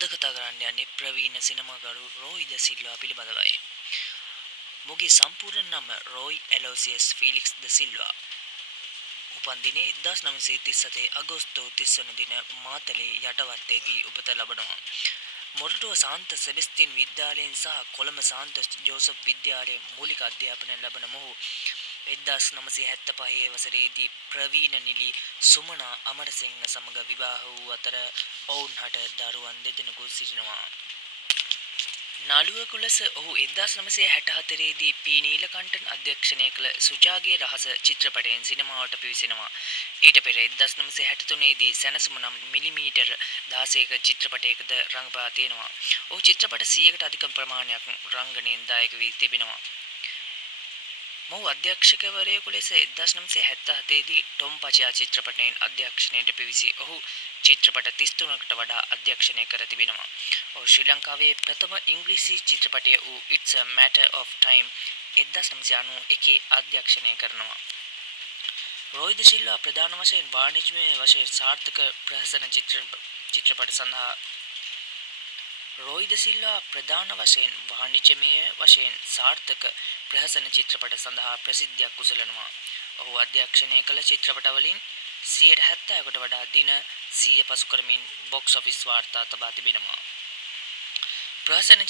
අද කතා කරන්න යන්නේ ප්‍රවීණ සිනමාකරු රෝයි ද සිල්වා පිළිබඳවයි. මොහුගේ සම්පූර්ණ නම රෝයි ඇලෝසියස් ෆීලික්ස් ද සිල්වා. උපන්දිනේ 1937 අගෝස්තු 30 දින මාතලේ යටවත්තේදී උපත ලබනවා. මොරටුව සාන්ත සෙබස්තියන් විද්‍යාලයෙන් සහ කොළඹ සාන්ත ජෝසප් විද්‍යාලයෙන් මූලික අධ්‍යාපනය ලබන මොහු 1975 වසරේදී ප්‍රවීණ නිලි සුමනා අමරසිංහ සමග විවාහ වූ අතර ඔවුන් හට දරුවන් දෙදෙනෙකු සිටිනවා. නාලුවෙකු ලෙස ඔහු 1964 දී පී නීලකණ්ඨන් අධ්‍යක්ෂණය කළ සුජාගේ රහස චිත්‍රපටයෙන් සිනමාවට පිවිසෙනවා. ඊට පෙර 1963 දී සැනසුම නම් මිලිමීටර් 16ක චිත්‍රපටයකද රඟපා තියෙනවා. ඔහු චිත්‍රපට 100කට අධික ප්‍රමාණයක් රංගනයෙන් දායක වී තිබෙනවා. මොහු අධ්‍යක්ෂකවරයෙකු ලෙස 1977 දී ටොම් පචයා චිත්‍රපටයෙන් අධ්‍යක්ෂණයට පිවිසි ඔහු චිත්‍රපට 33කට වඩා අධ්‍යක්ෂණය කර තිබෙනවා. ඔහු ශ්‍රී ලංකාවේ ප්‍රථම ඉංග්‍රීසි චිත්‍රපටය වූ It's a Matter of Time 1991 අධ්‍යක්ෂණය කරනවා. රෝයි ද සිල්වා ප්‍රධාන වශයෙන් වාණිජමය වශයෙන් සාර්ථක ප්‍රහසන චිත්‍රපට සඳහා රෝයි ද සිල්වා ප්‍රධාන වශයෙන් වාණිජමය වශයෙන් සාර්ථක ප්‍රහසන චිත්‍රපට සඳහා ප්‍රසිද්ධියක් උසලනවා. ඔහු අධ්‍යක්ෂණය කළ චිත්‍රපටවලින් 70%කට වඩා දින 100 පසු කරමින් බොක්ස් ඔෆිස් වාර්තා තබා තිබෙනවා. ප්‍රහසන